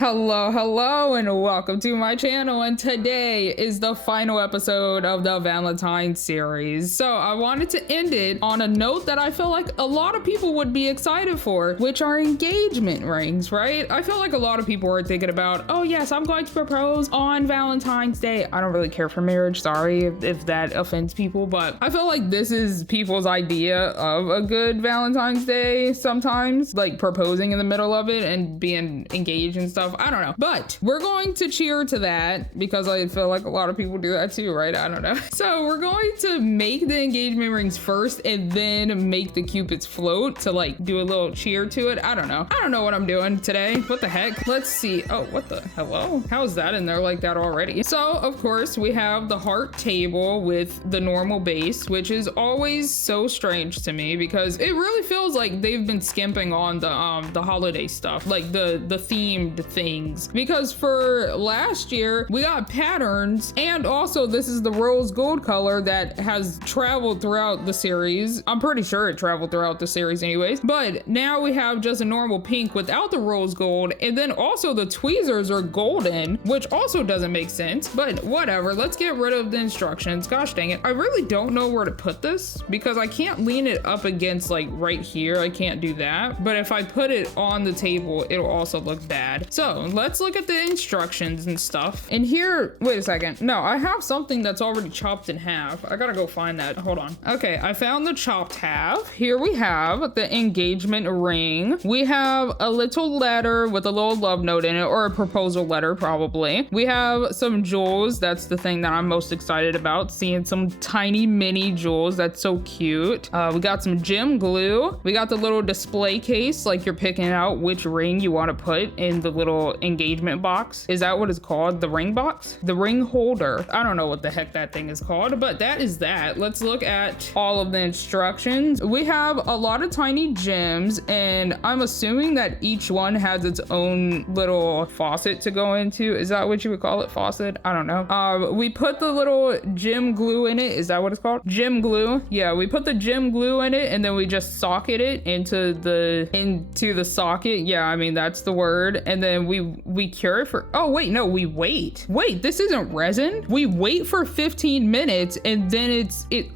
Hello, and welcome to my channel. And today is the final episode of the Valentine series. So I wanted to end it on a note that I feel like a lot of people would be excited for, which are engagement rings, right? I feel like a lot of people are thinking about, oh yes, I'm going to propose on Valentine's Day. I don't really care for marriage, sorry if that offends people, but I feel like this is people's idea of a good Valentine's Day sometimes, like proposing in the middle of it and being engaged and stuff. I don't know, but we're going to cheer to that because I feel like a lot of people do that too, right? I don't know. So we're going to make the engagement rings first and then make the Cupids float to like do a little cheer to it. I don't know what I'm doing today. What the heck? Let's see. Oh, what the hello? How is that in there like that already? So of course we have the heart table with the normal base, which is always so strange to me because it really feels like they've been skimping on the holiday stuff, like the themed things, because for last year we got patterns, and also this is the rose gold color that has traveled throughout the series. I'm pretty sure it traveled throughout the series anyways, but now we have just a normal pink without the rose gold, and then also the tweezers are golden, which also doesn't make sense, but whatever. Let's get rid of the instructions. Gosh dang it, I really don't know where to put this because I can't lean it up against like right here. I can't do that, but if I put it on the table it'll also look bad. So let's look at the instructions and stuff. And here, wait a second. No, I have something that's already chopped in half. I gotta go find that. Hold on. Okay, I found the chopped half. Here we have the engagement ring. We have a little letter with a little love note in it, or a proposal letter probably. We have some jewels. That's the thing that I'm most excited about, seeing some tiny mini jewels. That's so cute. We got some gem glue. We got the little display case, like you're picking out which ring you want to put in the little engagement box. Is that what it's called? The ring box? The ring holder. I don't know what the heck that thing is called, but that is that. Let's look at all of the instructions. We have a lot of tiny gems, and I'm assuming that each one has its own little faucet to go into. Is that what you would call it? Faucet? I don't know. We put the little gem glue in it. Is that what it's called? Gem glue. Yeah, we put the gem glue in it, and then we just socket it into the socket. Yeah, I mean, that's the word. And then we cure it for, oh wait, no, we wait, this isn't resin. We wait for 15 minutes and then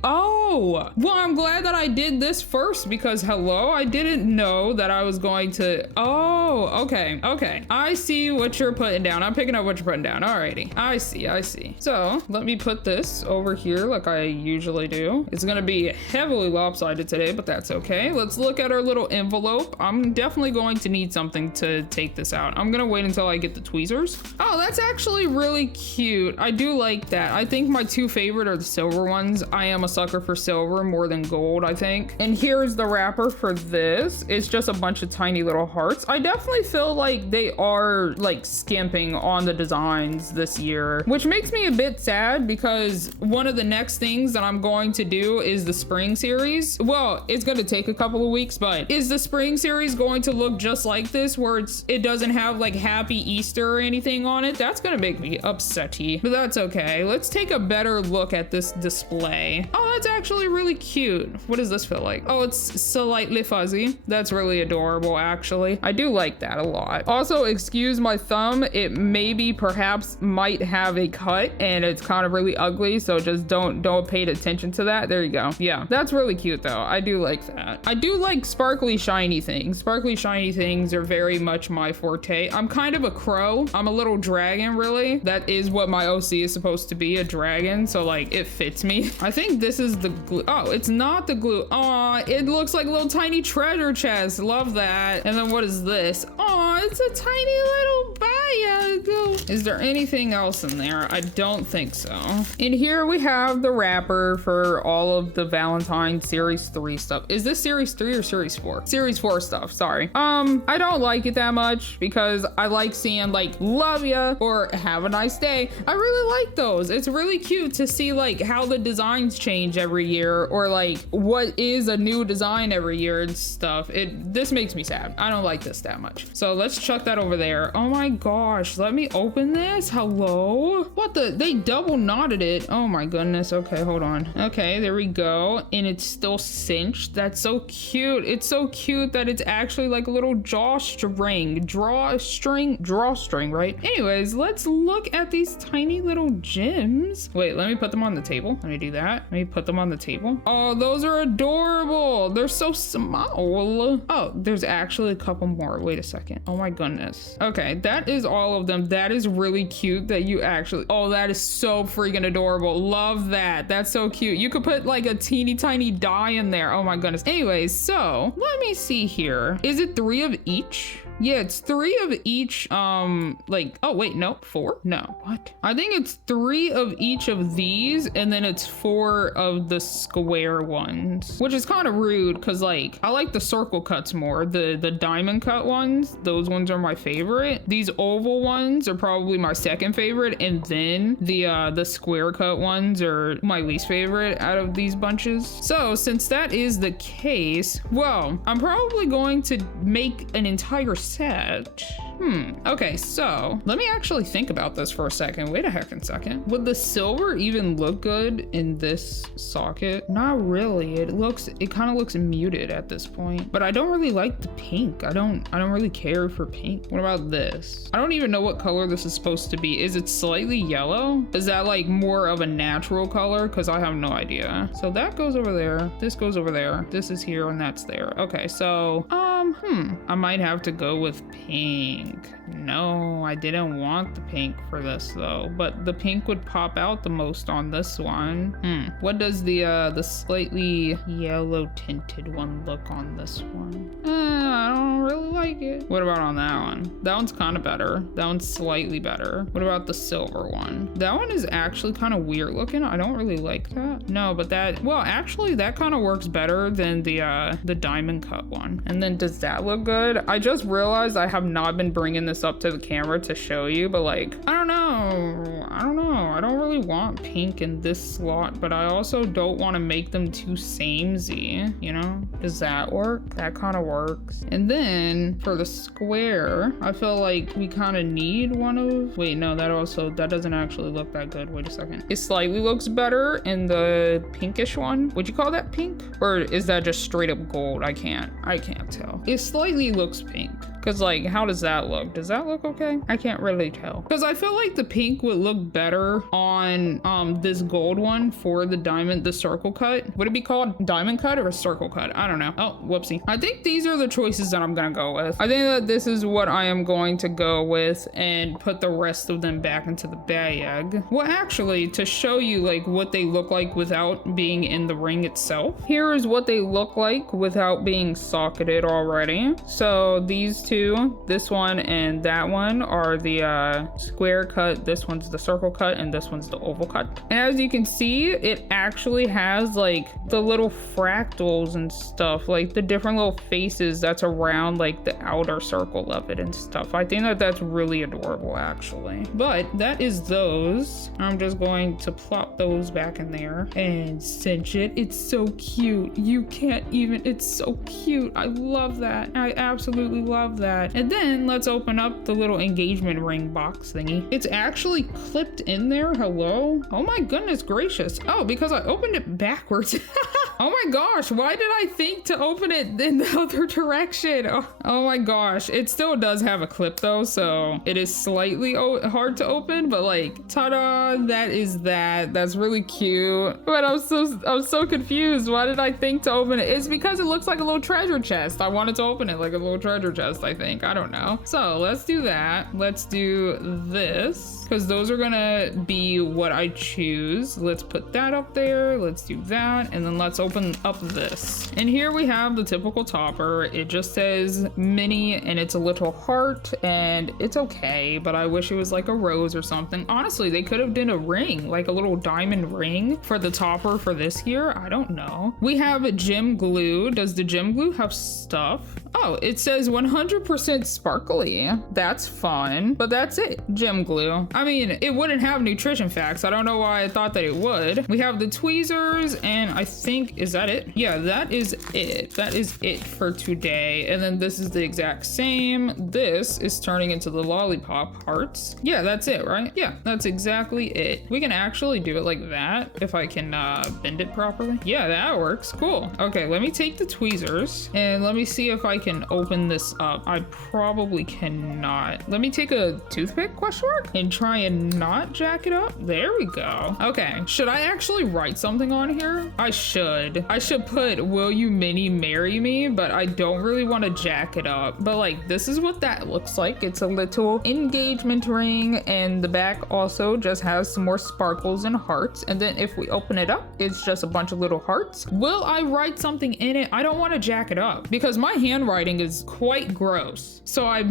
oh, well, I'm glad that I did this first because hello, I didn't know that I was going to, oh, okay, I see what you're putting down. I'm picking up what you're putting down. Alrighty, I see. So let me put this over here like I usually do. It's gonna be heavily lopsided today, but that's okay. Let's look at our little envelope. I'm definitely going to need something to take this out. I'm gonna wait until I get the tweezers. Oh, that's actually really cute. I do like that. I think my two favorite are the silver ones. I am a sucker for silver more than gold, I think. And here's the wrapper for this. It's just a bunch of tiny little hearts. I definitely feel like they are like skimping on the designs this year, which makes me a bit sad because one of the next things that I'm going to do is the spring series. Well, it's gonna take a couple of weeks, but is the spring series going to look just like this where it doesn't have like Happy Easter or anything on it? That's gonna make me upsetty, but that's okay. Let's take a better look at this display. Oh, that's actually really cute. What does this feel like? Oh, it's slightly fuzzy. That's really adorable, actually. I do like that a lot. Also, excuse my thumb. It maybe perhaps might have a cut and it's kind of really ugly, so just don't pay attention to that. There you go. Yeah, that's really cute though. I do like that. I do like sparkly shiny things. Sparkly shiny things are very much my forte. I'm kind of a crow. I'm a little dragon, really. That is what my OC is supposed to be, a dragon, so like it fits me. I think this is the glue. Oh, it's not the glue. Aw, it looks like a little tiny treasure chest. Love that. And then what is this? Aw, it's a tiny little bag. Is there anything else in there? I don't think so. In here we have the wrapper for all of the Valentine Series 3 stuff. Is this Series 3 or Series 4? Series 4 stuff, sorry. I don't like it that much because I like seeing like love ya or have a nice day. I really like those. It's really cute to see like how the designs change every year, or like what is a new design every year and stuff. This makes me sad. I don't like this that much. So let's chuck that over there. Oh my god. gosh, let me open this. Hello? What the? They double knotted it. Oh my goodness. Okay, hold on. Okay, there we go. And it's still cinched. That's so cute. It's so cute that it's actually like a little drawstring, right? Anyways, let's look at these tiny little gems. Wait, let me put them on the table. Let me do that. Let me put them on the table. Oh, those are adorable. They're so small. Oh, there's actually a couple more. Wait a second. Oh my goodness. Okay, that is all of them. That is really cute that you actually, oh, that is so freaking adorable. Love that. That's so cute. You could put like a teeny tiny die in there. Oh my goodness. Anyways, so let me see here. Is it 3 of each? Yeah, it's 3 of each, like, oh wait, no, 4? No, what? I think it's 3 of each of these, and then it's 4 of the square ones, which is kind of rude, because like, I like the circle cuts more. The diamond cut ones, those ones are my favorite. These oval ones are probably my second favorite, and then the square cut ones are my least favorite out of these bunches. So since that is the case, well, I'm probably going to make an entire set. Okay, so let me actually think about this for a second. Wait a heckin' second. Would the silver even look good in this socket? Not really. It kind of looks muted at this point, but I don't really like the pink. I don't really care for pink. What about this? I don't even know what color this is supposed to be. Is it slightly yellow? Is that like more of a natural color? Because I have no idea. So that goes over there. This goes over there. This is here and that's there. Okay, so I might have to go with pink. No, I didn't want the pink for this though, but the pink would pop out the most on this one. What does the slightly yellow tinted one look on this one? I don't really like it. What about on that one? That one's kind of better. That one's slightly better. What about the silver one? That one is actually kind of weird looking. I don't really like that. No, but well, actually that kind of works better than the diamond cut one. And then does that look good? I just realized I have not been bringing this up to the camera to show you, but like, I don't know. I don't really want pink in this slot, but I also don't want to make them too samey, you know? Does that work? That kind of works. And then for the square, I feel like we kind of need one of, wait, no, that doesn't actually look that good. Wait a second. It slightly looks better in the pinkish one. Would you call that pink? Or is that just straight up gold? I can't tell. It slightly looks pink. Cause like, how does that look? Does that look okay? I can't really tell. Cause I feel like the pink would look better on this gold one for the circle cut. Would it be called diamond cut or a circle cut? I don't know. Oh, whoopsie. I think these are the choices that I'm gonna go with. I think that this is what I am going to go with and put the rest of them back into the bag. Well, actually, to show you like what they look like without being in the ring itself, here is what they look like without being socketed already. So these two, this one and that one, are the square cut. This one's the circle cut and this one's the oval cut. And as you can see, it actually has like the little fractals and stuff, like the different little faces that's around like the outer circle of it and stuff. I think that that's really adorable actually. But that is those. I'm just going to plop those back in there and cinch it. It's so cute. You can't even, it's so cute. I love that. I absolutely love that. And then let's open up the little engagement ring box thingy. It's actually clipped in there. Hello? Oh my goodness gracious. Oh, because I opened it backwards. Oh my gosh, why did I think to open it in the other direction? Oh my gosh, it still does have a clip though, so it is slightly hard to open, but like, ta-da, that is that. That's really cute. But I'm so confused. Why did I think to open it? It's because it looks like a little treasure chest. I wanted to open it like a little treasure chest, I think. I don't know. So let's do that. Let's do this, because those are gonna be what I choose. Let's put that up there. Let's do that. And then let's open up this. And here we have the typical topper. It just says mini and it's a little heart and it's okay, but I wish it was like a rose or something. Honestly, they could have done a ring, like a little diamond ring for the topper for this year. I don't know. We have a gem glue. Does the gem glue have stuff? Oh, it says 100% sparkly. That's fun, but that's it. Gem glue. I mean, it wouldn't have nutrition facts. I don't know why I thought that it would. We have the tweezers, and I think, is that it? Yeah, that is it. That is it for today. And then this is the exact same. This is turning into the lollipop hearts. Yeah, that's it, right? Yeah, that's exactly it. We can actually do it like that if I can bend it properly. Yeah, that works. Cool. Okay, let me take the tweezers and let me see if I can open this up. I probably cannot. Let me take a toothpick, question mark, and try and not jack it up. There we go. Okay, should I actually write something on here? I should put, will you mini marry me? But I don't really want to jack it up. But like, this is what that looks like. It's a little engagement ring, and the back also just has some more sparkles and hearts. And then if we open it up, it's just a bunch of little hearts. Will I write something in it? I don't want to jack it up because my handwriting is quite gross. So I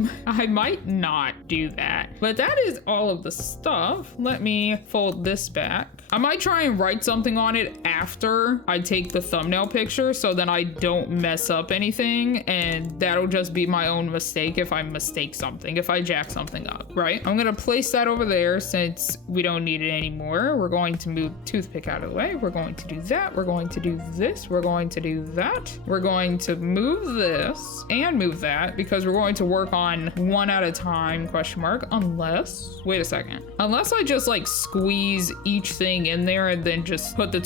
might not do that. But that is all of the stuff. Let me fold this back. I might try and write something on it after I take the thumbnail picture so then I don't mess up anything, and that'll just be my own mistake if I mistake something, if I jack something up, right? I'm gonna place that over there since we don't need it anymore. We're going to move toothpick out of the way. We're going to do that. We're going to do this. We're going to do that. We're going to move this and move that because we're going to work on one at a time, question mark, unless, wait a second, unless I just like squeeze each thing in there and then just put the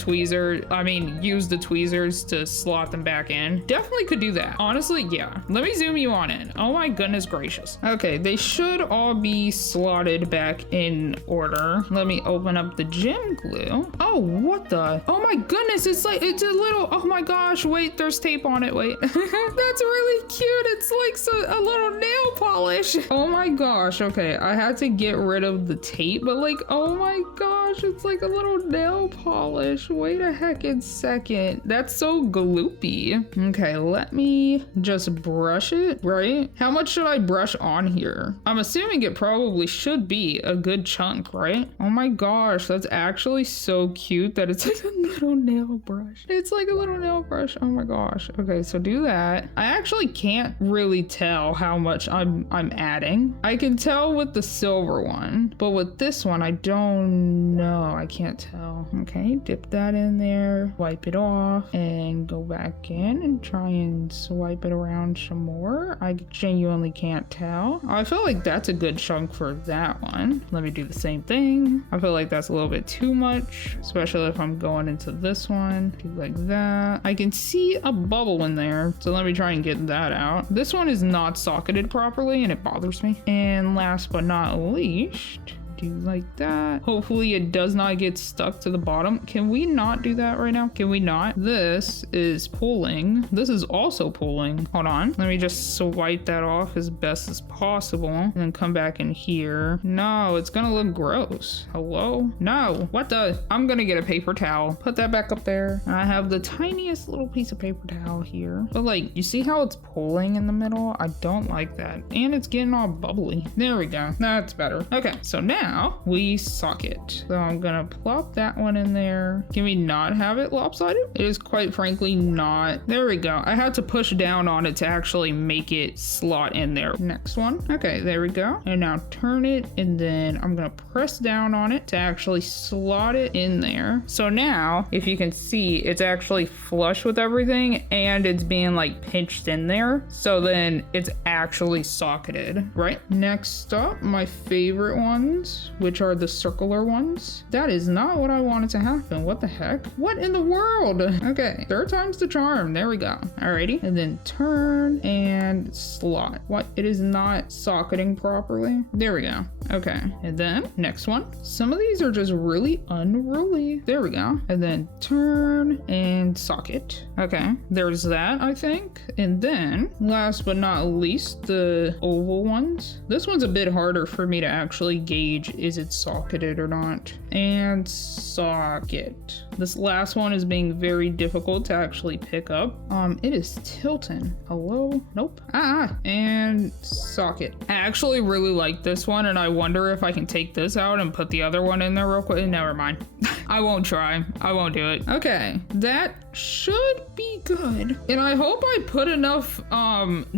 use the tweezers to slot them back in. Definitely could do that. Honestly, yeah. Let me zoom you on in. Oh my goodness gracious. Okay, they should all be slotted back in order. Let me open up the gem glue. Oh, what the? Oh my goodness, it's a little, oh my gosh, wait, there's tape on it, wait. That's really cute. It's like a little nail polish. Oh my gosh, okay, I had to get rid of the tape, but like, oh my gosh, it's like a little nail polish. Wait a heckin' second. That's so gloopy. Okay, let me just brush it, right? How much should I brush on here? I'm assuming it probably should be a good chunk, right? Oh my gosh, that's actually so cute that it's like a little nail brush. It's like a little nail brush. Oh my gosh. Okay, so do that. I actually can't really tell how much I'm adding. I can tell with the silver one, but with this one, I don't know. I can't tell. Okay, dip that in there, wipe it off, and go back in and try and swipe it around some more. I genuinely can't tell. I feel like that's a good chunk for that one. Let me do the same thing. I feel like that's a little bit too much, especially if I'm going into this one. Do like that. I can see a bubble in there, so let me try and get that out. This one is not socketed properly and it bothers me. And last but not least, do like that. Hopefully it does not get stuck to the bottom. Can we not do that right now? Can we not? This is pulling. This is also pulling. Hold on. Let me just swipe that off as best as possible and then come back in here. No, it's gonna look gross. Hello? No. What the? I'm gonna get a paper towel. Put that back up there. And I have the tiniest little piece of paper towel here. But like, you see how it's pulling in the middle? I don't like that. And it's getting all bubbly. There we go. That's better. Okay, so now we socket. So I'm gonna plop that one in there. Can we not have it lopsided? It is quite frankly not. There we go. I had to push down on it to actually make it slot in there. Next one. Okay, there we go. And now turn it, and then I'm gonna press down on it to actually slot it in there. So now, if you can see, it's actually flush with everything and it's being like pinched in there. So then it's actually socketed, right? Next up, my favorite ones, which are the circular ones. That is not what I wanted to happen. What the heck? What in the world? Okay, third time's the charm. There we go. Alrighty, and then turn and slot. What? It is not socketing properly. There we go. Okay, and then next one. Some of these are just really unruly. There we go. And then turn and socket. Okay, there's that, I think. And then last but not least, the oval ones. This one's a bit harder for me to actually gauge. Is it socketed or not? And socket. This last one is being very difficult to actually pick up. It is tilting. Hello? Nope. And socket. I actually really like this one, and I wonder if I can take this out and put the other one in there real quick. Never mind. I won't try. I won't do it. Okay, that should be good. And I hope I put enough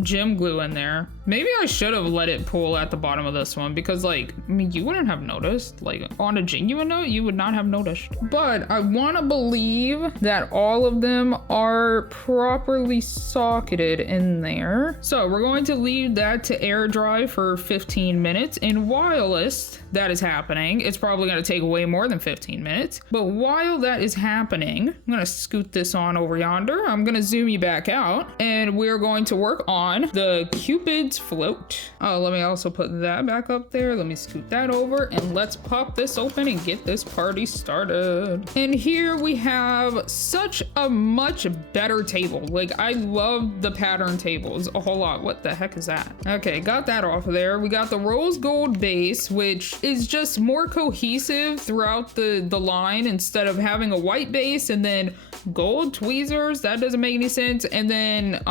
gem glue in there. Maybe I should have let it pool at the bottom of this one because, like, I mean, you wouldn't have noticed. Like, on a genuine note, you would not have noticed. But I want to believe that all of them are properly socketed in there. So we're going to leave that to air dry for 15 minutes. And whilst that is happening, it's probably going to take way more than 15 minutes. But while that is happening, I'm going to scoot this on over yonder. I'm going to zoom you back out and we're going to work on the Cupid's float. Oh, let me also put that back up there. Let me scoot that over and let's pop this open and get this party started. And here we have such a much better table. Like, I love the pattern tables a whole lot. What the heck is that? Okay, got that off of there. We got the rose gold base, which is just more cohesive throughout the line instead of having a white base and then gold tweezers. That doesn't make any sense. And then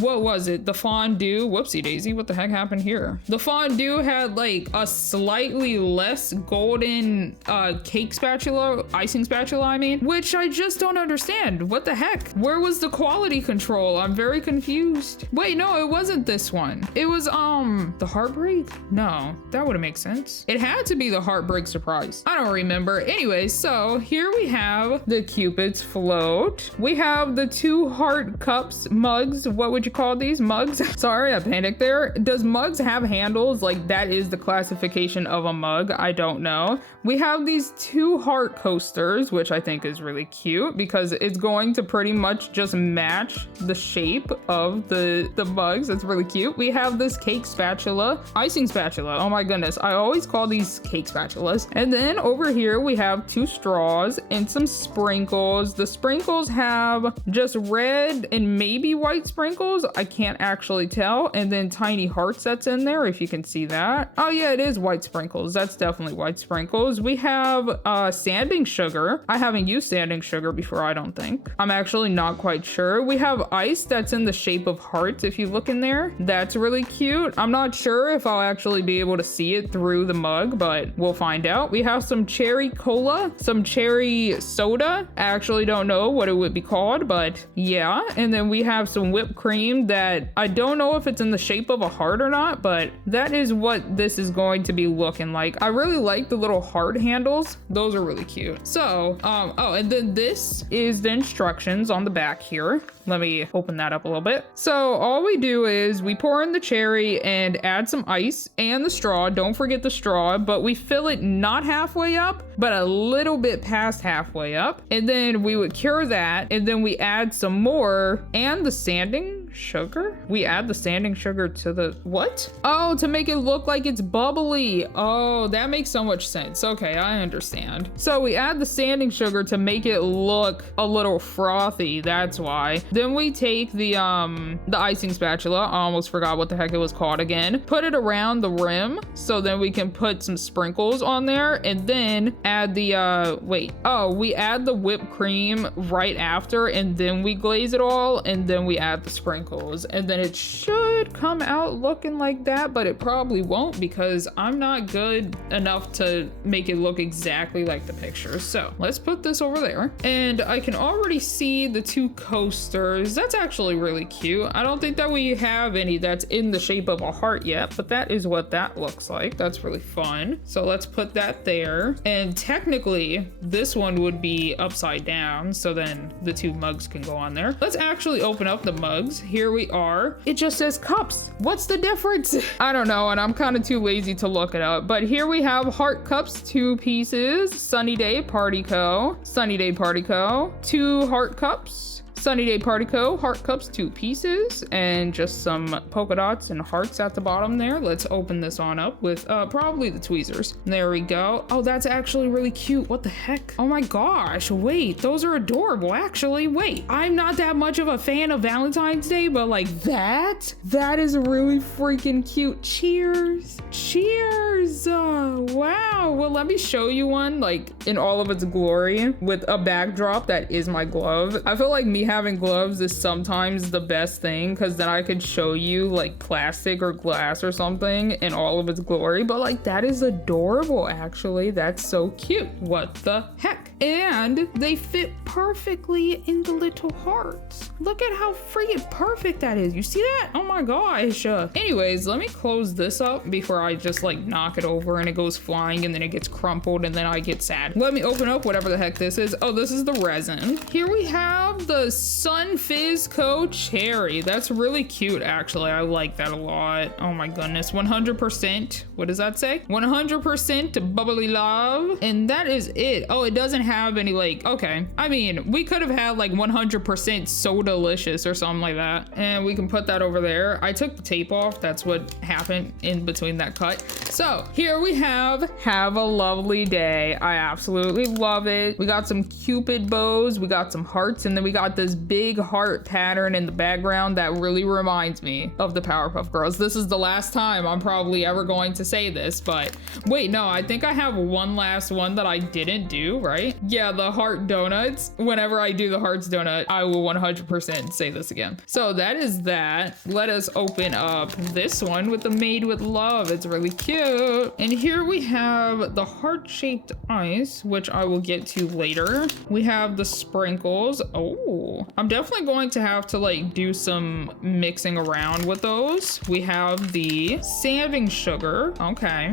what was it? The fondue. Whoopsie daisy, what the heck happened here? The fondue had like a slightly less golden cake spatula, icing spatula, I mean, which I just don't understand. What the heck? Where was the quality control? I'm very confused. Wait, no, it wasn't this one. It was the heartbreak? No, that wouldn't make sense. It had to be the heartbreak surprise. I don't remember. Anyway, so here we have the Cupid's float. We have the 2 heart cups, mugs. What would you call these? Mugs? Sorry, I panicked there. Does mugs have handles? Like, that is the classification of a mug. I don't know. We have these 2 heart coasters, which I think is really cute because it's going to pretty much just match the shape of the mugs. It's really cute. We have this cake spatula, icing spatula. Oh my goodness. I always call these cake spatulas. And then over here we have 2 straws and some sprinkles. The sprinkles have just red and maybe white sprinkles. I can't actually tell. And then tiny hearts that's in there, if you can see that. Oh yeah, it is white sprinkles. That's definitely white sprinkles. We have sanding sugar. I haven't used sanding sugar before, I don't think. I'm actually not quite sure. We have ice that's in the shape of hearts. If you look in there, that's really cute. I'm not sure if I'll actually be able to see it through the mug, but we'll find out. We have some cherry cola, some cherry soda. I actually don't know what it would be called, but yeah. And then we have some whipped cream that I don't know if it's in the shape of a heart or not, but that is what this is going to be looking like. I really like the little heart handles. Those are really cute. So, oh, and then this is the instructions on the back here. Let me open that up a little bit. So all we do is we pour in the cherry and add some ice and the straw. Don't forget the straw, but we fill it not halfway up, but a little bit past halfway up. And then we would cure that. And then we add some more and the sanding sugar. We add the sanding sugar to the, what? Oh, to make it look like it's bubbly. Oh, that makes so much sense. Okay, I understand. So we add the sanding sugar to make it look a little frothy. That's why. Then we take the icing spatula. I almost forgot what the heck it was called again. Put it around the rim so then we can put some sprinkles on there and then add the we add the whipped cream right after and then we glaze it all and then we add the sprinkles and then it should come out looking like that, but it probably won't because I'm not good enough to make it look exactly like the picture. So let's put this over there and I can already see the 2 coasters. That's actually really cute. I don't think that we have any that's in the shape of a heart yet, but that is what that looks like. That's really fun. So let's put that there. And technically this one would be upside down. So then the 2 mugs can go on there. Let's actually open up the mugs. Here we are. It just says cups. What's the difference? I don't know. And I'm kind of too lazy to look it up, but here we have heart cups, 2 pieces, Sunny Day Party Co. Sunny Day Party Co. 2 heart cups. Sunny Day Party Co. heart cups, 2 pieces, and just some polka dots and hearts at the bottom there. Let's open this on up with probably the tweezers. There we go. Oh, that's actually really cute. What the heck? Oh my gosh. Wait, those are adorable. Actually, wait. I'm not that much of a fan of Valentine's Day, but like that is really freaking cute. Cheers. Cheers. Wow. what, let me show you one like in all of its glory with a backdrop that is my glove. I feel like me having gloves is sometimes the best thing because then I could show you like plastic or glass or something in all of its glory. But like that is adorable, actually. That's so cute. What the heck? And they fit perfectly in the little hearts. Look at how freaking perfect that is. You see that? Oh my gosh. Anyways, let me close this up before I just like knock it over and it goes flying and then it gets crumpled and then I get sad. Let me open up whatever the heck this is. Oh, this is the resin. Here we have the Sun Fizz Co. Cherry. That's really cute, actually. I like that a lot. Oh my goodness. 100%. What does that say? 100% bubbly love. And that is it. Oh, it doesn't have any like, okay. I mean, we could have had like 100% so delicious or something like that. And we can put that over there. I took the tape off. That's what happened in between that cut. So here we have a lovely day. I absolutely love it. We got some Cupid bows, we got some hearts, and then we got this big heart pattern in the background that really reminds me of the Powerpuff Girls. This is the last time I'm probably ever going to say this, but wait, no, I think I have one last one that I didn't do, right? Yeah, the heart donuts. Whenever I do the hearts donut, I will 100% say this again. So that is that. Let us open up this one with the Made with Love. It's really cute. And here we have the heart-shaped ice, which I will get to later. We have the sprinkles. Oh, I'm definitely going to have to like do some mixing around with those. We have the sanding sugar. Okay,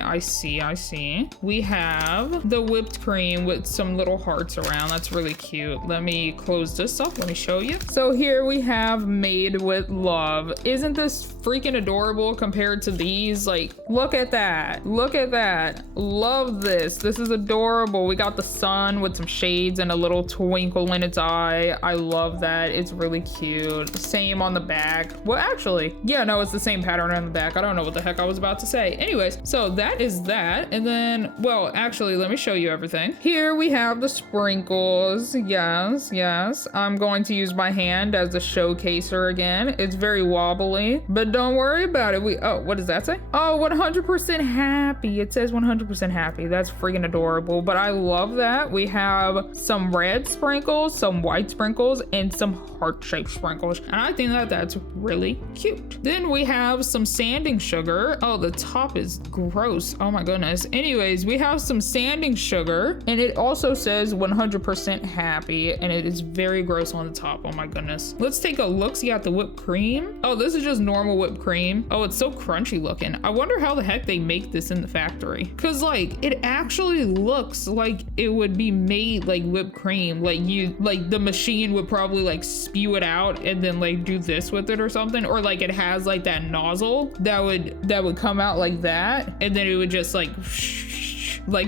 I see. We have the whipped cream with some little hearts around. That's really cute. Let me close this up. Let me show you. So here we have Made with Love. Isn't this freaking adorable compared to these? Like, look at that. Look at that. Love this. This is adorable. We got the sun with some shades and a little twinkle in its eye. I love that. It's really cute. Same on the back. Well, actually, yeah, no, it's the same pattern on the back. I don't know what the heck I was about to say. Anyways, so that is that. And then, well, actually, let me show you everything. Here we have the sprinkles. Yes. I'm going to use my hand as a showcaser again. It's very wobbly, but don't worry about it. Oh, what does that say? Oh, 100% happy. It says 100% happy. That's freaking adorable, but I love that. We have some red sprinkles, some white sprinkles, and some heart-shaped sprinkles, and I think that that's really cute. Then we have some sanding sugar. Oh, the top is gross. Oh my goodness. Anyways, we have some sanding sugar, and it also says 100% happy, and it is very gross on the top. Oh my goodness. Let's take a look. See at the whipped cream. Oh, this is just normal whipped cream. Oh, it's so crunchy looking. I wonder how the heck they make this in the factory, because like it actually looks like it would be made like whipped cream. Like the machine would probably like spew it out and then like do this with it or something, or like it has like that nozzle that would come out like that, and then it would just like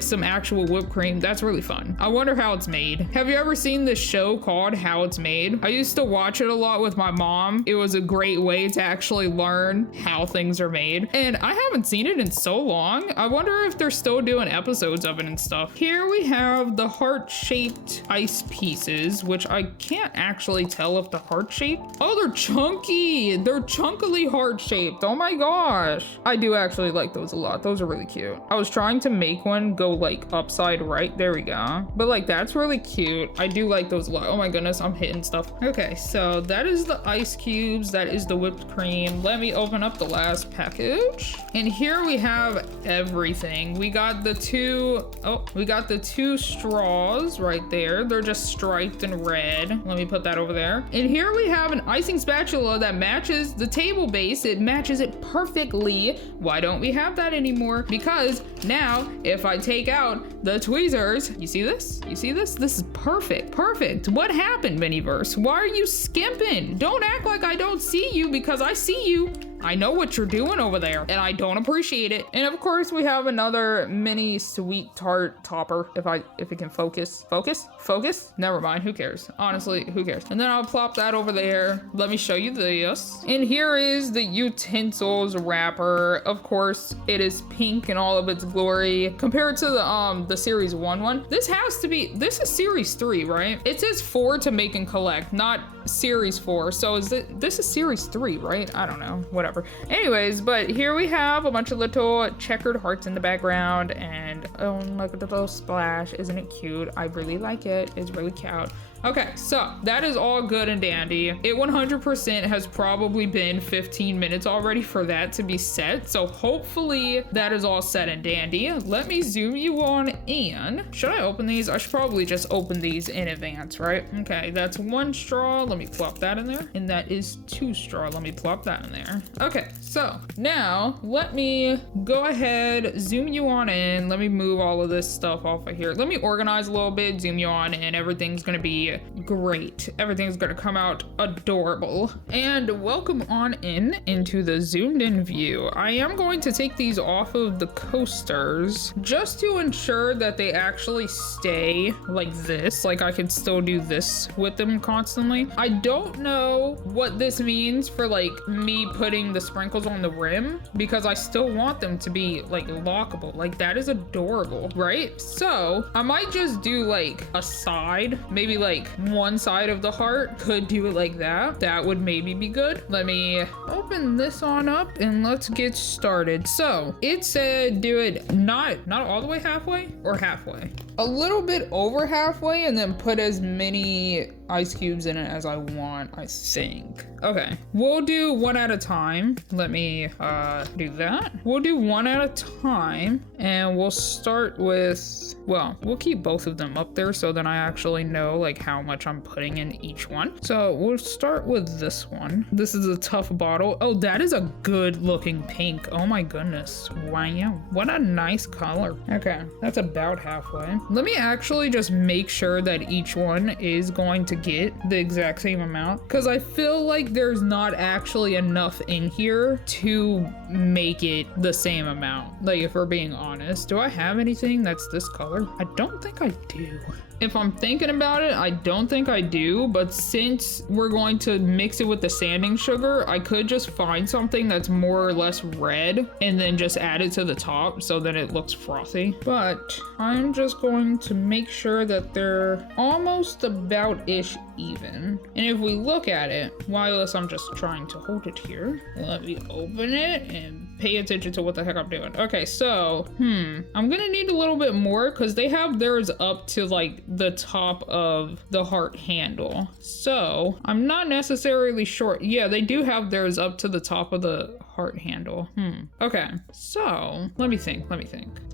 some actual whipped cream. That's really fun. I wonder how it's made. Have you ever seen this show called How It's Made? I used to watch it a lot with my mom. It was a great way to actually learn how things are made, and I haven't seen it in so long. I wonder if they're still doing episodes of it and stuff. Here we have the heart-shaped ice pieces, which I can't actually tell if they're heart-shaped. Oh, they're chunky. They're chunkily heart-shaped. Oh my gosh. I do actually like those a lot. Those are really cute. I was trying to make one go like upside right. There we go. But like that's really cute. I do like those a lot. Oh my goodness, I'm hitting stuff. Okay, so that is the ice cubes. That is the whipped cream. Let me open up the last package. And here we have everything. We got the two straws right there. They're just striped in red. Let me put that over there. And here we have an icing spatula that matches the table base. It matches it perfectly. Why don't we have that anymore? Because now if I take out the tweezers, you see this? You see this? This is perfect. Perfect. What happened, Miniverse? Why are you skimping? Don't act like I don't see you, because I see you. I know what you're doing over there, and I don't appreciate it. And of course, we have another mini sweet tart topper. If it can focus. Never mind. Who cares? Honestly, who cares? And then I'll plop that over there. Let me show you this. And here is the utensils wrapper. Of course, it is pink in all of its glory compared to the series 1 one. This is series 3, right? It says 4 to make and collect, not series 4. So this is series 3, right? I don't know. Whatever. whatever. Anyways, but here we have a bunch of little checkered hearts in the background, and oh, look at the little splash. Isn't it cute? I really like it. It's really cute. Okay, so that is all good and dandy. It 100% has probably been 15 minutes already for that to be set. So hopefully that is all set and dandy. Let me zoom you on in. Should I open these? I should probably just open these in advance, right? Okay, that's 1 straw. Let me plop that in there. And that is 2 straw. Let me plop that in there. Okay, so now let me go ahead, zoom you on in. Let me move all of this stuff off of here. Let me organize a little bit, zoom you on in. Everything's gonna be great. Everything's gonna come out adorable. And welcome on into the zoomed in view. I am going to take these off of the coasters just to ensure that they actually stay like this. Like I can still do this with them constantly. I don't know what this means for like me putting the sprinkles on the rim, because I still want them to be like lockable. Like that is adorable, right? So I might just do like a side, maybe like one side of the heart, could do it like that. That would maybe be good. Let me open this on up and let's get started. So it said do it not all the way halfway, or halfway, a little bit over halfway, and then put as many ice cubes in it as I want, I think. Okay, we'll do one at a time. Let me do that. We'll do one at a time, and we'll start with, well, we'll keep both of them up there so then I actually know like how much I'm putting in each one. So we'll start with this one. This is a tough bottle. Oh, that is a good looking pink. Oh my goodness. Wow, what a nice color. Okay, that's about halfway. Let me actually just make sure that each one is going to get the exact same amount, because I feel like there's not actually enough in here to make it the same amount. Like if we're being honest, do I have anything that's this color? I don't think I do. If I'm thinking about it, I don't think I do, but since we're going to mix it with the sanding sugar, I could just find something that's more or less red and then just add it to the top so that it looks frothy. But I'm just going to make sure that they're almost about-ish even. And if we look at it, whilst I'm just trying to hold it here, let me open it and pay attention to what the heck I'm doing. Okay, so, I'm gonna need a little bit more because they have theirs up to like the top of the heart handle. So I'm not necessarily sure. Yeah, they do have theirs up to the top of the heart handle. Okay, so let me think.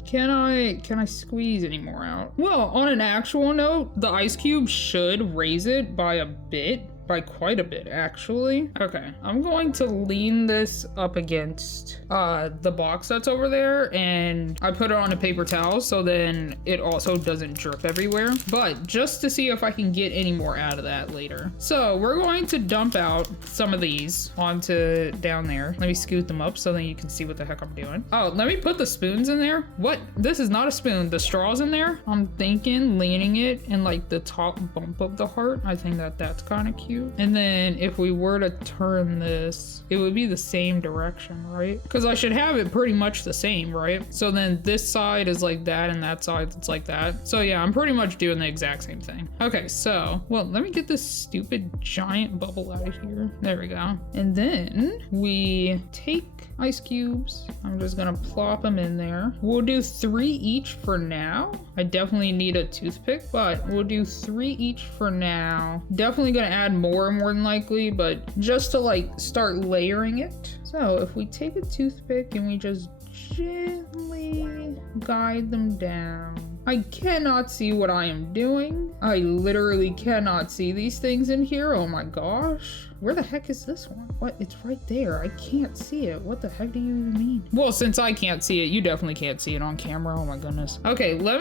Can I squeeze any more out? Well, on an actual note, the ice cube should raise it by a bit. By quite a bit, actually. Okay, I'm going to lean this up against the box that's over there, and I put it on a paper towel so then it also doesn't drip everywhere, but just to see if I can get any more out of that later. So we're going to dump out some of these onto down there. Let me scoot them up so then you can see what the heck I'm doing. Oh, let me put the spoons in there. What? This is not a spoon. The straw's in there. I'm thinking leaning it in like the top bump of the heart. I think that's kind of cute. And then if we were to turn this, it would be the same direction, right? Because I should have it pretty much the same, right? So then this side is like that and that side it's like that. So yeah, I'm pretty much doing the exact same thing. Okay, so, well, let me get this stupid giant bubble out of here. There we go. And then we take ice cubes. I'm just gonna plop them in there. We'll do 3 each for now. I definitely need a toothpick, but we'll do 3 each for now. Definitely gonna add more than likely, but just to like start layering it. So if we take a toothpick and we just gently guide them down. I cannot see what I am doing. I literally cannot see these things in here. Oh my gosh. Where the heck is this one? What? It's right there. I can't see it. What the heck do you even mean? Well, since I can't see it, you definitely can't see it on camera. Oh my goodness. Okay, let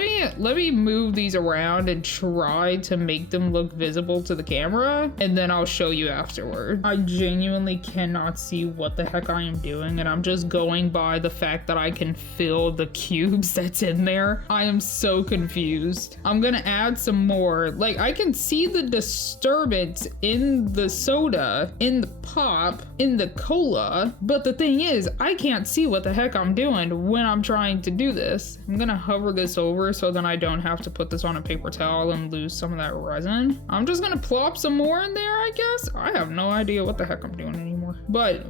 me move these around and try to make them look visible to the camera, and then I'll show you afterward. I genuinely cannot see what the heck I am doing, and I'm just going by the fact that I can feel the cubes that's in there. I am so confused. I'm gonna add some more. Like, I can see the disturbance in the soda, in the pop, in the cola, but the thing is, I can't see what the heck I'm doing when I'm trying to do this. I'm gonna hover this over so then I don't have to put this on a paper towel and lose some of that resin. I'm just gonna plop some more in there, I guess. I have no idea what the heck I'm doing anymore. anymore. But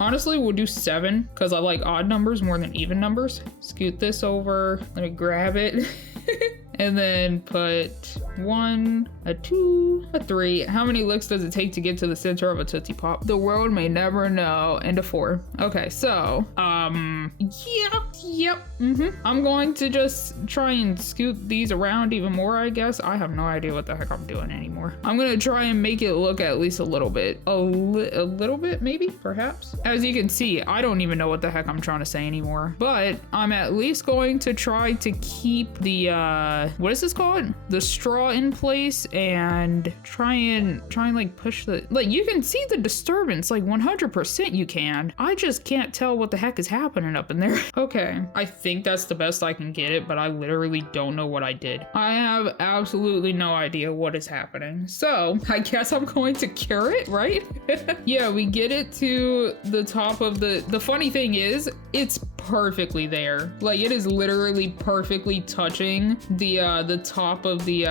honestly, we'll do 7 because I like odd numbers more than even numbers. Scoot this over. Let me grab it. And then put 1, a 2, a 3. How many licks does it take to get to the center of a Tootsie Pop? The world may never know. And a 4. Okay, so, yep. I'm going to just try and scoot these around even more, I guess. I have no idea what the heck I'm doing anymore. I'm gonna try and make it look at least a little bit. A little bit, maybe, perhaps. As you can see, I don't even know what the heck I'm trying to say anymore. But I'm at least going to try to keep the, what is this called? The straw in place and try and like push the, like you can see the disturbance, like 100% you can. I just can't tell what the heck is happening up in there. Okay, I think that's the best I can get it, but I literally don't know what I did. I have absolutely no idea what is happening. So I guess I'm going to cure it, right? Yeah, we get it to the top of the funny thing is it's perfectly there. Like it is literally perfectly touching the top of the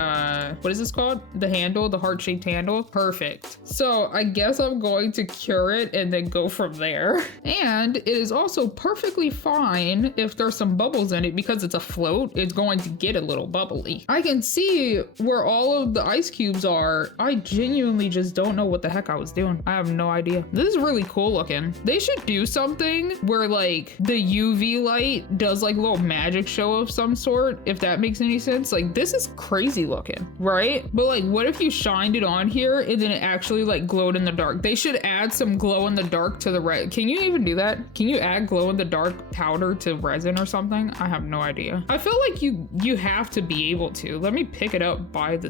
what is this called? The handle, the heart-shaped handle. Perfect. So I guess I'm going to cure it and then go from there. And it is also perfectly fine if there's some bubbles in it because it's a float. It's going to get a little bubbly. I can see where all of the ice cubes are. I genuinely just don't know what the heck I was doing. I have no idea. This is really cool looking. They should do something where like the UV light does like a little magic show of some sort, if that makes any sense. Like this is crazy looking, right? But like what if you shined it on here and then it actually like glowed in the dark? They should add some glow in the dark to the red. Can you even do that? Can you add glow in the dark powder to resin or something? I have no idea. I feel like you have to be able to. Let me pick it up by the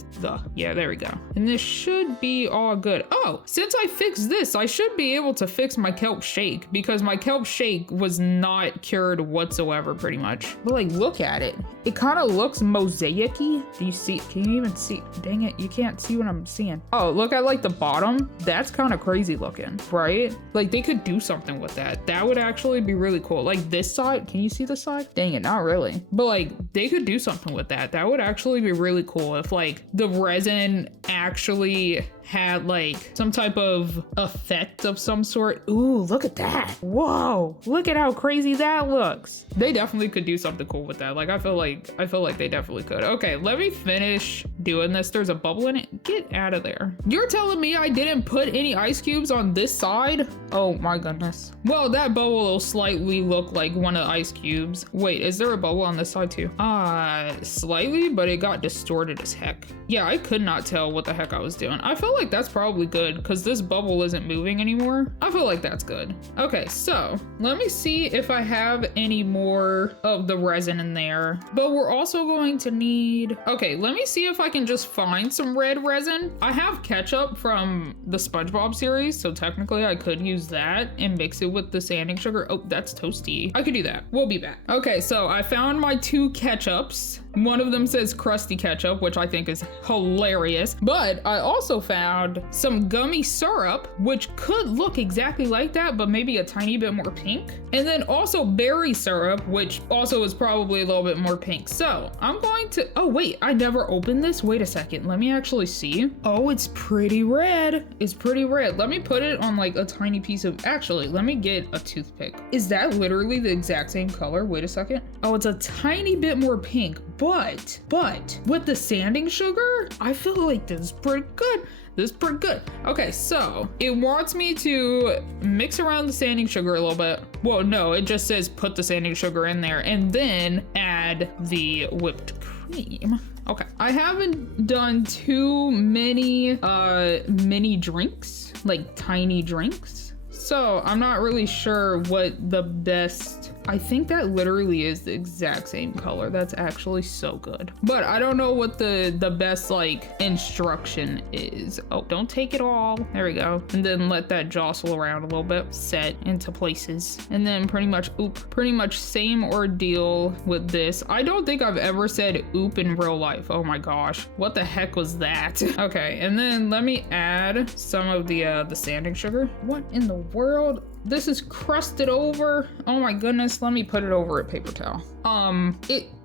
yeah, there we go. And this should be all good. Oh, since I fixed this, I should be able to fix my kelp shake because my kelp shake was not cured whatsoever pretty much. But like look at it. It kind of looks mosaic-y. Do you see? Can you even see? Dang it, you can't see what I'm seeing. Oh, look at like the bottom. That's kind of crazy looking, right? Like they could do something with that. That would actually be really cool. Like this side, can you see the side? Dang it, not really. But like they could do something with that. That would actually be really cool if like the resin actually had like some type of effect of some sort. Ooh, look at that. Whoa, look at how crazy that looks. They definitely could do something cool with that. Like I feel like they definitely could. Okay, let me finish doing this. There's a bubble in it. Get out of there. You're telling me I didn't put any ice cubes on this side? Oh my goodness. Well, that bubble will slightly look like one of the ice cubes. Wait, is there a bubble on this side too? Slightly, but it got distorted as heck. Yeah, I could not tell what the heck I was doing. I feel like that's probably good because this bubble isn't moving anymore. I feel like that's good. Okay, so let me see if I have any more of the resin in there, but we're also going to need, okay, let me see if I can just find some red resin. I have ketchup from the SpongeBob series, so technically I could use that and mix it with the sanding sugar. Oh, that's toasty. I could do that. We'll be back. Okay, so I found my 2 ketchups. One of them says crusty ketchup, which I think is hilarious, but I also found some gummy syrup, which could look exactly like that, but maybe a tiny bit more pink. And then also berry syrup, which also is probably a little bit more pink. So I'm going to, oh wait, I never opened this. Wait a second, let me actually see. Oh, it's pretty red. It's pretty red. Let me put it on like a tiny piece of, actually, let me get a toothpick. Is that literally the exact same color? Wait a second. Oh, it's a tiny bit more pink, but with the sanding sugar, I feel like this is pretty good. This is pretty good. Okay, so it wants me to mix around the sanding sugar a little bit. Well, no, it just says put the sanding sugar in there and then add the whipped cream. Okay, I haven't done too many mini drinks, like tiny drinks. So I'm not really sure what the best, I think that literally is the exact same color. That's actually so good. But I don't know what the best like instruction is. Oh, don't take it all. There we go. And then let that jostle around a little bit, set into places. And then pretty much same ordeal with this. I don't think I've ever said oop in real life. Oh my gosh. What the heck was that? Okay, and then let me add some of the sanding sugar. What in the world? This is crusted over. Oh my goodness, let me put it over a paper towel.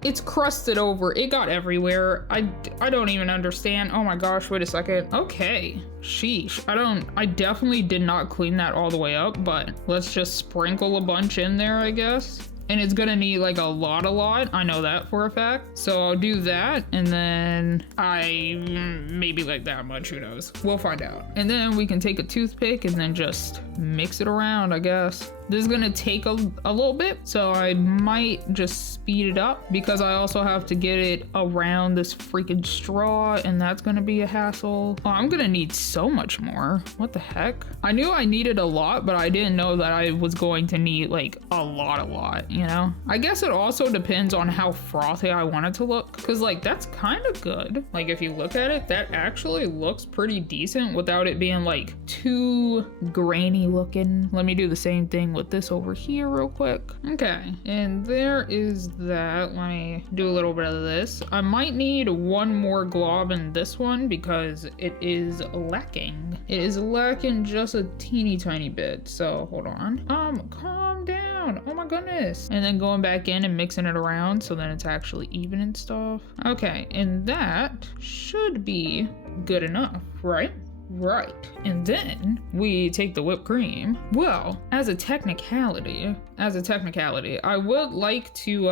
It's crusted over. It got everywhere. I don't even understand. Oh my gosh, wait a second. Okay, sheesh. I definitely did not clean that all the way up, but let's just sprinkle a bunch in there, I guess. And it's gonna need like a lot. I know that for a fact. So I'll do that, and then maybe like that much, who knows? We'll find out. And then we can take a toothpick and then just mix it around, I guess. This is gonna take a little bit, so I might just speed it up because I also have to get it around this freaking straw, and that's gonna be a hassle. Oh, I'm gonna need so much more. What the heck? I knew I needed a lot, but I didn't know that I was going to need like a lot, you know? I guess it also depends on how frothy I want it to look, because like that's kind of good. Like if you look at it, that actually looks pretty decent without it being like too grainy looking. Let me do the same thing with this over here real quick. Okay, and there is that. Let me do a little bit of this. I might need one more glob in this one because it is lacking. It is lacking just a teeny tiny bit. So hold on. Calm down. Oh my goodness. And then going back in and mixing it around so then it's actually even and stuff. Okay, and that should be good enough, right? Right. And then we take the whipped cream. Well, as a technicality, I would like to,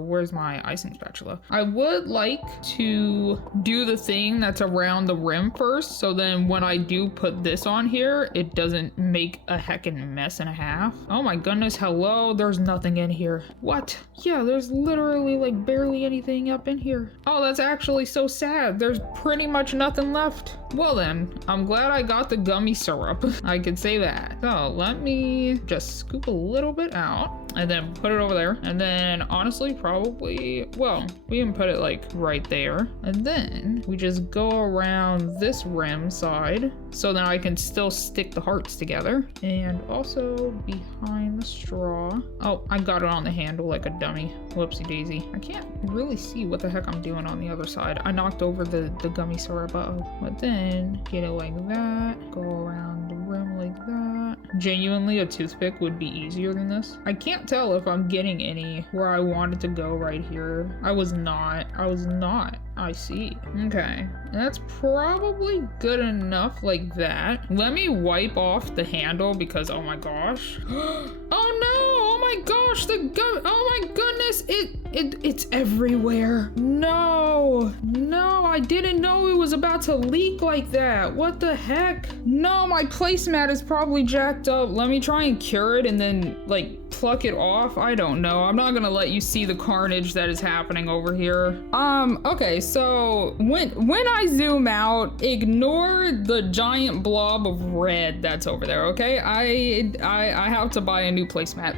where's my icing spatula? I would like to do the thing that's around the rim first, so then when I do put this on here, it doesn't make a heckin' mess and a half. Oh my goodness, hello, there's nothing in here. What? Yeah, there's literally like barely anything up in here. Oh, that's actually so sad. There's pretty much nothing left. Well then, I'm glad I got the gummy syrup. I could say that. So let me just scoop a little bit out and then put it over there. And then honestly, probably, well, we can put it like right there. And then we just go around this rim side so then I can still stick the hearts together. And also behind the straw. Oh, I got it on the handle like a dummy. Whoopsie daisy. I can't really see what the heck I'm doing on the other side. I knocked over the gummy syrup. But then get it like that. Go around the rim like that. Genuinely, a toothpick would be easier than this. I can't tell if I'm getting any where I wanted to go right here. I was not. I see. Okay. That's probably good enough like that. Let me wipe off the handle because, oh my gosh. Oh no! Oh my gosh! Oh my goodness! It's everywhere. No, I didn't know it was about to leak like that. What the heck? No, my placemat is probably jacked up. Let me try and cure it and then like pluck it off. I don't know. I'm not gonna let you see the carnage that is happening over here. Okay, so when I zoom out, ignore the giant blob of red that's over there, okay? I have to buy a new placemat.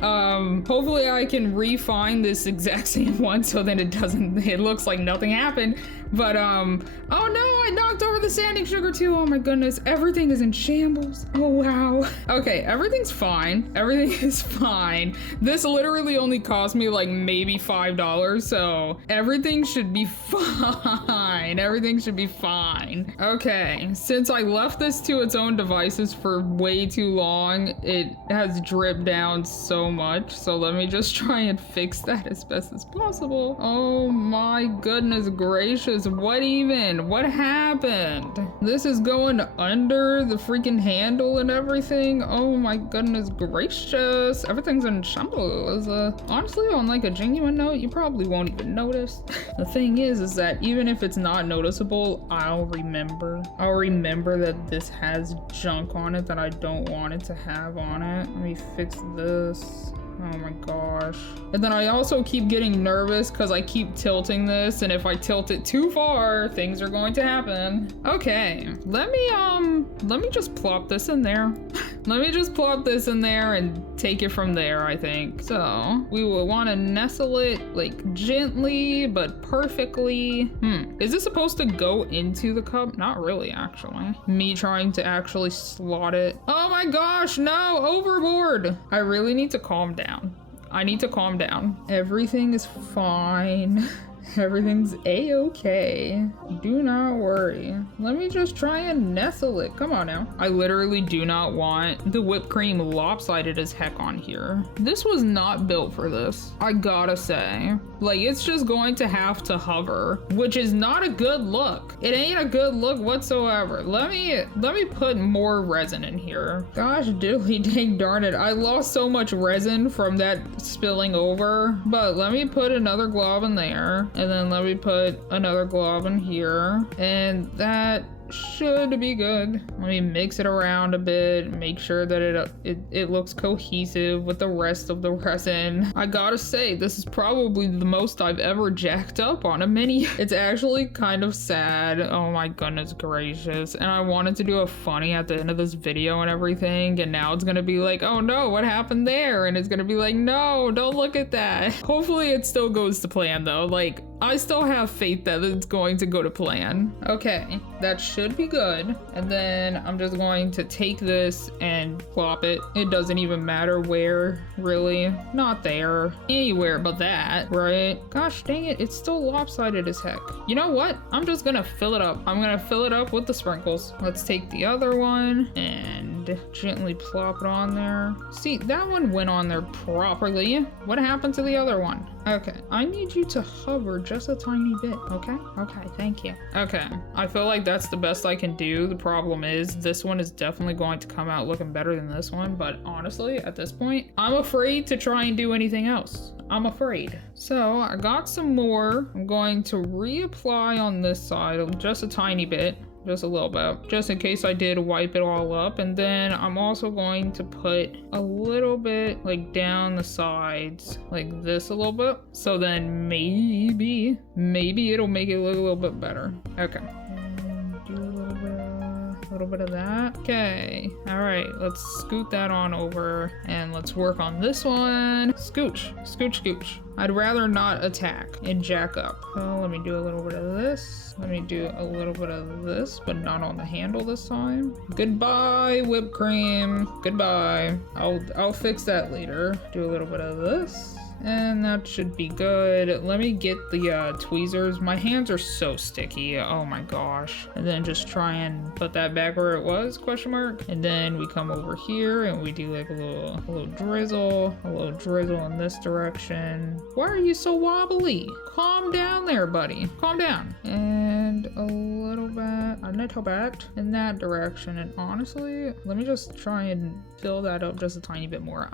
Hopefully I can refine this exact same one so that it looks like nothing happened. But oh no, I knocked over the sanding sugar too. Oh my goodness, everything is in shambles. Oh wow. Okay, everything's fine. Everything is fine. This literally only cost me like maybe $5, so everything should be fine. Everything should be fine. Okay, since I left this to its own devices for way too long, it has dripped down so much. So let me just try and fix that as best as possible. Oh my goodness gracious. What happened? This is going under the freaking handle and everything. Oh my goodness gracious. Everything's in shambles. Honestly, on like a genuine note, you probably won't even notice. The thing is that even if it's not noticeable, I'll remember that this has junk on it that I don't want it to have on it. Let me fix this. Oh my gosh. And then I also keep getting nervous because I keep tilting this, and if I tilt it too far, things are going to happen. Okay, let me just plop this in there. Let me just plop this in there and take it from there, I think. So we will want to nestle it like gently but perfectly. Is this supposed to go into the cup? Not really, actually. Me trying to actually slot it. Oh my gosh, no, overboard. I really need to calm down. I need to calm down. Everything is fine. Everything's a-okay. Do not worry. Let me just try and nestle it. Come on now. I literally do not want the whipped cream lopsided as heck on here. This was not built for this, I gotta say. Like, it's just going to have to hover, which is not a good look. It ain't a good look whatsoever. Let me put more resin in here. Gosh diddly dang darn it. I lost so much resin from that spilling over, but let me put another glob in there, and then let me put another glob in here, and that should be good. Let me mix it around a bit, make sure that it looks cohesive with the rest of the resin. I gotta say, this is probably the most I've ever jacked up on a mini. It's actually kind of sad. Oh my goodness gracious. And I wanted to do a funny at the end of this video and everything, and now it's gonna be like, oh no, what happened there? And it's gonna be like, no, don't look at that. Hopefully it still goes to plan though. Like, I still have faith that it's going to go to plan. Okay, that should be good. And then I'm just going to take this and plop it. It doesn't even matter where, really. Not there. Anywhere but that, right? Gosh dang it, it's still lopsided as heck. You know what? I'm just gonna fill it up. I'm gonna fill it up with the sprinkles. Let's take the other one and gently plop it on there. See, that one went on there properly. What happened to the other one? Okay, I need you to hover just a tiny bit, okay? Okay, thank you. Okay, I feel like that's the best I can do. The problem is this one is definitely going to come out looking better than this one, but honestly, at this point, I'm afraid to try and do anything else. I'm afraid. So I got some more. I'm going to reapply on this side just a tiny bit. Just a little bit, just in case I did wipe it all up. And then I'm also going to put a little bit like down the sides like this a little bit, so then maybe it'll make it look a little bit better. Okay, and do a little bit of that. Okay, all right, let's scoot that on over and let's work on this one. Scooch, scooch, scooch. I'd rather not attack and jack up. So let me do a little bit of this. Let me do a little bit of this, but not on the handle this time. Goodbye, whipped cream. Goodbye. I'll fix that later. Do a little bit of this. And that should be good. Let me get the tweezers. My hands are so sticky. Oh my gosh. And then just try and put that back where it was, question mark. And then we come over here and we do like a little drizzle in this direction. Why are you so wobbly? Calm down there, buddy. Calm down. And a little bit in that direction. And honestly, let me just try and fill that up just a tiny bit more.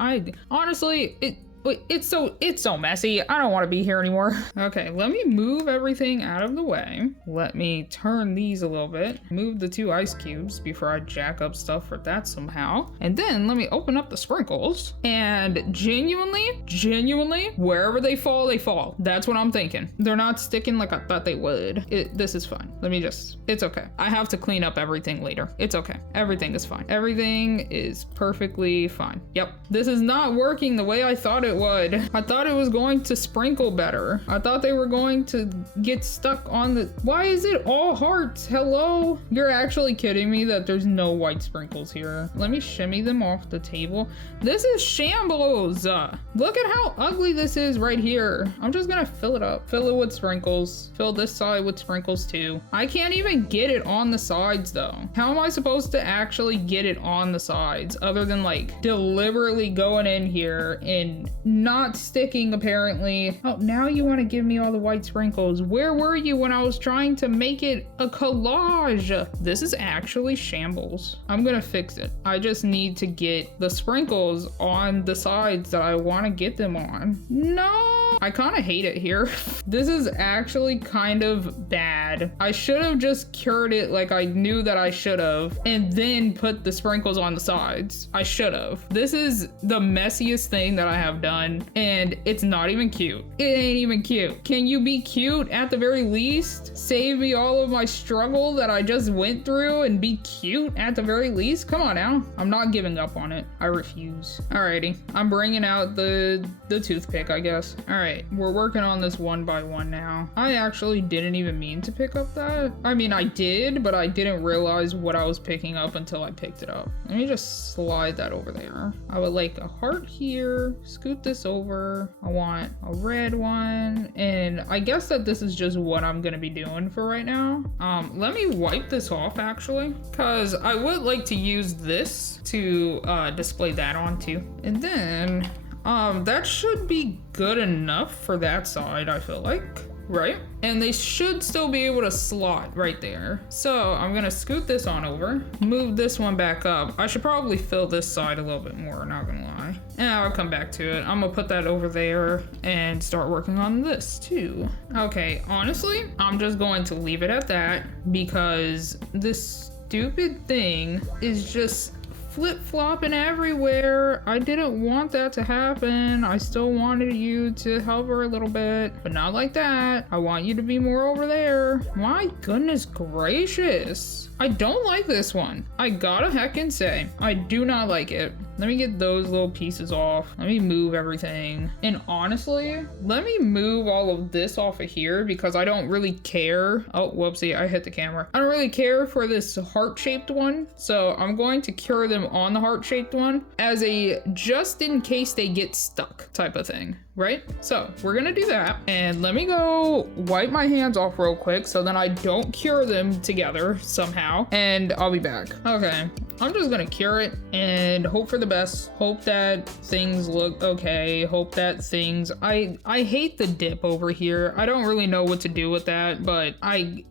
It's so messy. I don't want to be here anymore. Okay, let me move everything out of the way. Let me turn these a little bit. Move the 2 ice cubes before I jack up stuff for that somehow. And then let me open up the sprinkles. And genuinely, wherever they fall, they fall. That's what I'm thinking. They're not sticking like I thought they would. This is fine. It's okay. I have to clean up everything later. It's okay. Everything is fine. Everything is perfectly fine. Yep. This is not working the way I thought it would. I thought it was going to sprinkle better. I thought they were going to get stuck on the... Why is it all hearts? Hello? You're actually kidding me that there's no white sprinkles here. Let me shimmy them off the table. This is shambles. Look at how ugly this is right here. I'm just gonna fill it up. Fill it with sprinkles. Fill this side with sprinkles too. I can't even get it on the sides though. How am I supposed to actually get it on the sides other than like deliberately going in here and not sticking apparently? Oh, now you want to give me all the white sprinkles. Where were you when I was trying to make it a collage? This is actually shambles. I'm gonna fix it. I just need to get the sprinkles on the sides that I want to get them on. No! I kind of hate it here. This is actually kind of bad. I should have just cured it like I knew that I should have, and then put the sprinkles on the sides. I should have. This is the messiest thing that I have done, and it's not even cute. It ain't even cute. Can you be cute at the very least? Save me all of my struggle that I just went through and be cute at the very least? Come on now. I'm not giving up on it. I refuse. Alrighty. I'm bringing out the toothpick, I guess. Alright. right, we're working on this one by one now. I actually didn't even mean to pick up that. I mean, I did, but I didn't realize what I was picking up until I picked it up. Let me just slide that over there. I would like a heart here, scoot this over. I want a red one, and I guess that this is just what I'm gonna be doing for right now. Let me wipe this off actually, because I would like to use this to display that on too. And then that should be good enough for that side, I feel like, right? And they should still be able to slot right there. So I'm gonna scoot this on over, move this one back up. I should probably fill this side a little bit more, not gonna lie. And I'll come back to it. I'm gonna put that over there and start working on this too. Okay, honestly, I'm just going to leave it at that because this stupid thing is just flip-flopping everywhere. I didn't want that to happen. I still wanted you to hover a little bit, but not like that. I want you to be more over there. My goodness gracious. I don't like this one. I gotta heckin' say, I do not like it. Let me get those little pieces off. Let me move everything. And honestly, let me move all of this off of here because I don't really care. Oh, whoopsie, I hit the camera. I don't really care for this heart-shaped one. So I'm going to cure them on the heart-shaped one as a just in case they get stuck type of thing. Right? So we're gonna do that. And let me go wipe my hands off real quick so then I don't cure them together somehow. And I'll be back. Okay. I'm just gonna cure it and hope for the best. Hope that things look okay. Hope that things... I hate the dip over here. I don't really know what to do with that, but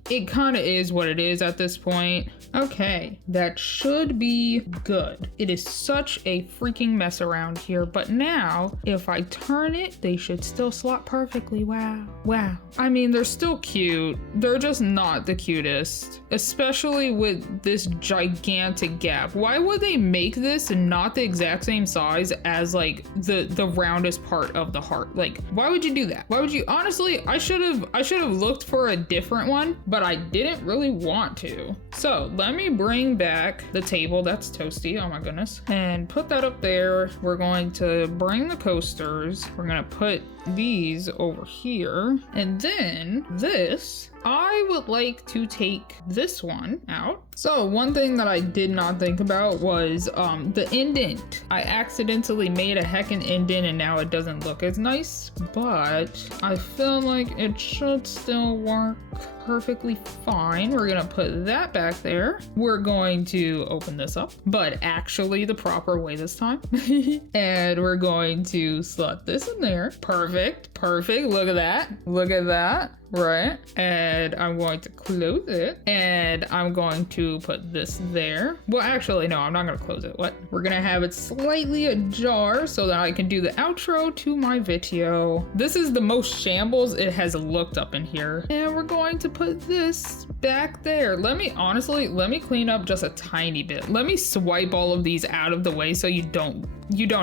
it kind of is what it is at this point. Okay, that should be good. It is such a freaking mess around here, but now if I turn it, they should still slot perfectly. Wow. Wow. I mean, they're still cute. They're just not the cutest, especially with this gigantic gap. Why would they make this not the exact same size as like the roundest part of the heart? Like, why would you do that? Why would you? Honestly, I should have looked for a different one, but I didn't really want to. So let me bring back the table that's toasty, oh my goodness, and put that up there. We're going to bring the coasters. We're gonna put these over here, and then this, I would like to take this one out. So one thing that I did not think about was the indent. I accidentally made a heckin' indent and now it doesn't look as nice, but I feel like it should still work perfectly fine. We're gonna put that back there. We're going to open this up, but actually the proper way this time. And we're going to slot this in there. Perfect, perfect. Look at that. Look at that. Right, and I'm going to close it, and I'm going to put this there. Well, actually, no, I'm not gonna close it. What? We're gonna have it slightly ajar so that I can do the outro to my video. This is the most shambles it has looked up in here. And we're going to put this back there. Let me clean up just a tiny bit. Let me swipe all of these out of the way so you don't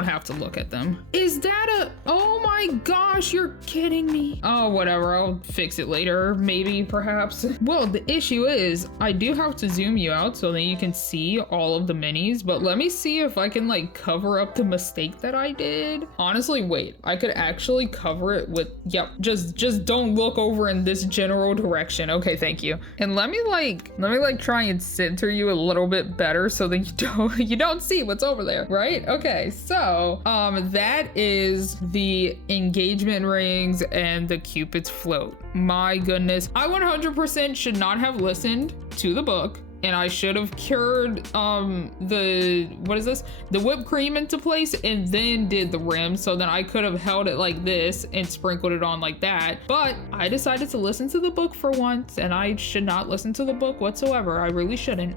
have to look at them. Is that oh my gosh, you're kidding me. Oh, whatever, I'll fix it later, maybe, perhaps. Well, the issue is I do have to zoom you out so that you can see all of the minis, but let me see if I can like cover up the mistake that I did. Honestly, wait, I could actually cover it with, yep, just don't look over in this general direction. Okay, thank you. And let me try and center you a little bit better so that you don't see what's over there, right? Okay, so that is the engagement rings and the Cupid's float. My goodness, I 100% should not have listened to the book, and I should have cured the whipped cream into place and then did the rim, so then I could have held it like this and sprinkled it on like that. But I decided to listen to the book for once, and I should not listen to the book whatsoever. I really shouldn't.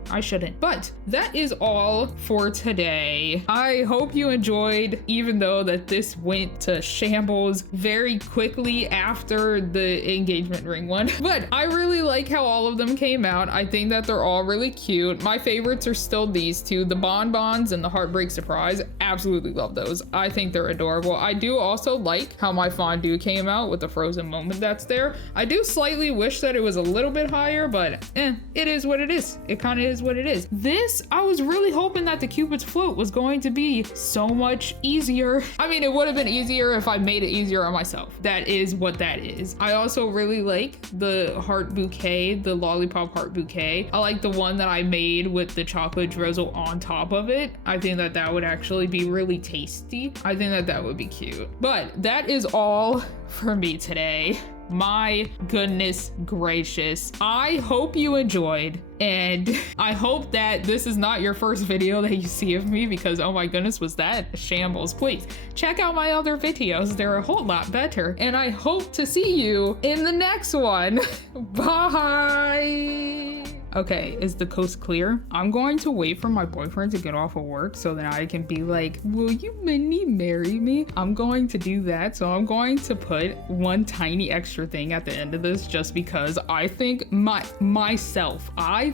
But that is all for today. I hope you enjoyed, even though that this went to shambles very quickly after the engagement ring one. But I really like how all of them came out. I think that they're all really cute. My favorites are still these two, the Bonbons and the Heartbreak Surprise. Absolutely love those. I think they're adorable. I do also like how my fondue came out with the frozen moment that's there. I do slightly wish that it was a little bit higher, but it is what it is. It kind of is what it is. This, I was really hoping that the Cupid's float was going to be so much easier. I mean, it would have been easier if I made it easier on myself. That is what that is. I also really like the heart bouquet, the lollipop heart bouquet. I like the one that I made with the chocolate drizzle on top of it. I think that that would actually be really tasty. I think that that would be cute. But that is all for me today. My goodness gracious. I hope you enjoyed, and I hope that this is not your first video that you see of me, because oh my goodness, was that a shambles. Please check out my other videos. They're a whole lot better, and I hope to see you in the next one. Bye. Okay, is the coast clear? I'm going to wait for my boyfriend to get off of work so that I can be like, will you mini marry me? I'm going to do that. So I'm going to put one tiny extra thing at the end of this, just because I think I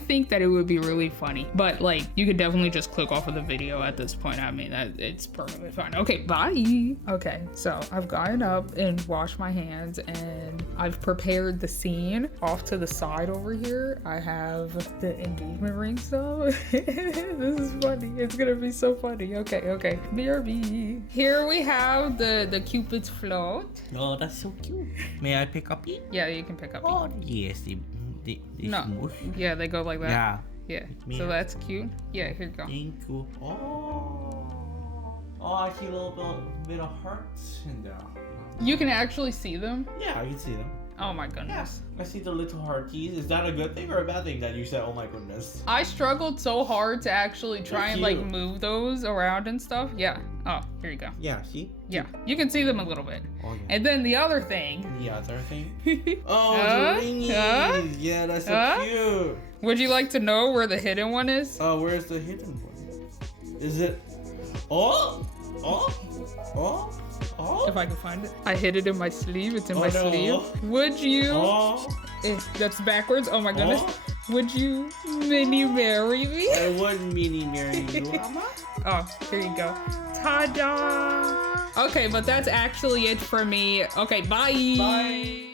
think that it would be really funny. But like, you could definitely just click off of the video at this point. I mean, it's perfectly fine. Okay, bye. Okay, so I've gotten up and washed my hands, and I've prepared the scene. Off to the side over here, I have the engagement ring stuff. This is funny. It's gonna be so funny. Okay. BRB. Here we have the Cupid's float. Oh, that's so cute. May I pick up it? Yeah, you can pick up. Oh, yes. No. Smooth. Yeah, they go like that. Yeah. Yeah. So that's cute. Yeah, here you go. Thank you. Oh, I see a little bit of hearts in there. You can actually see them? Yeah, I can see them. Oh my goodness. Yeah, I see the little hearties. Is that a good thing or a bad thing that you said, oh my goodness? I struggled so hard to actually try and like move those around and stuff. Yeah. Oh, here you go. Yeah, see? Yeah, you can see them a little bit. Oh, yeah. And then the other thing. The other thing? Oh, the ringies. Yeah, that's so cute. Would you like to know where the hidden one is? Oh, where's the hidden one? Is it? Oh! If I can find it. I hid it in my sleeve. It's in my sleeve. Would you? That's backwards. Oh my goodness. Would you mini marry me? I would mini marry you, Mama. Oh, here you go. Ta-da! Okay, but that's actually it for me. Okay, bye. Bye.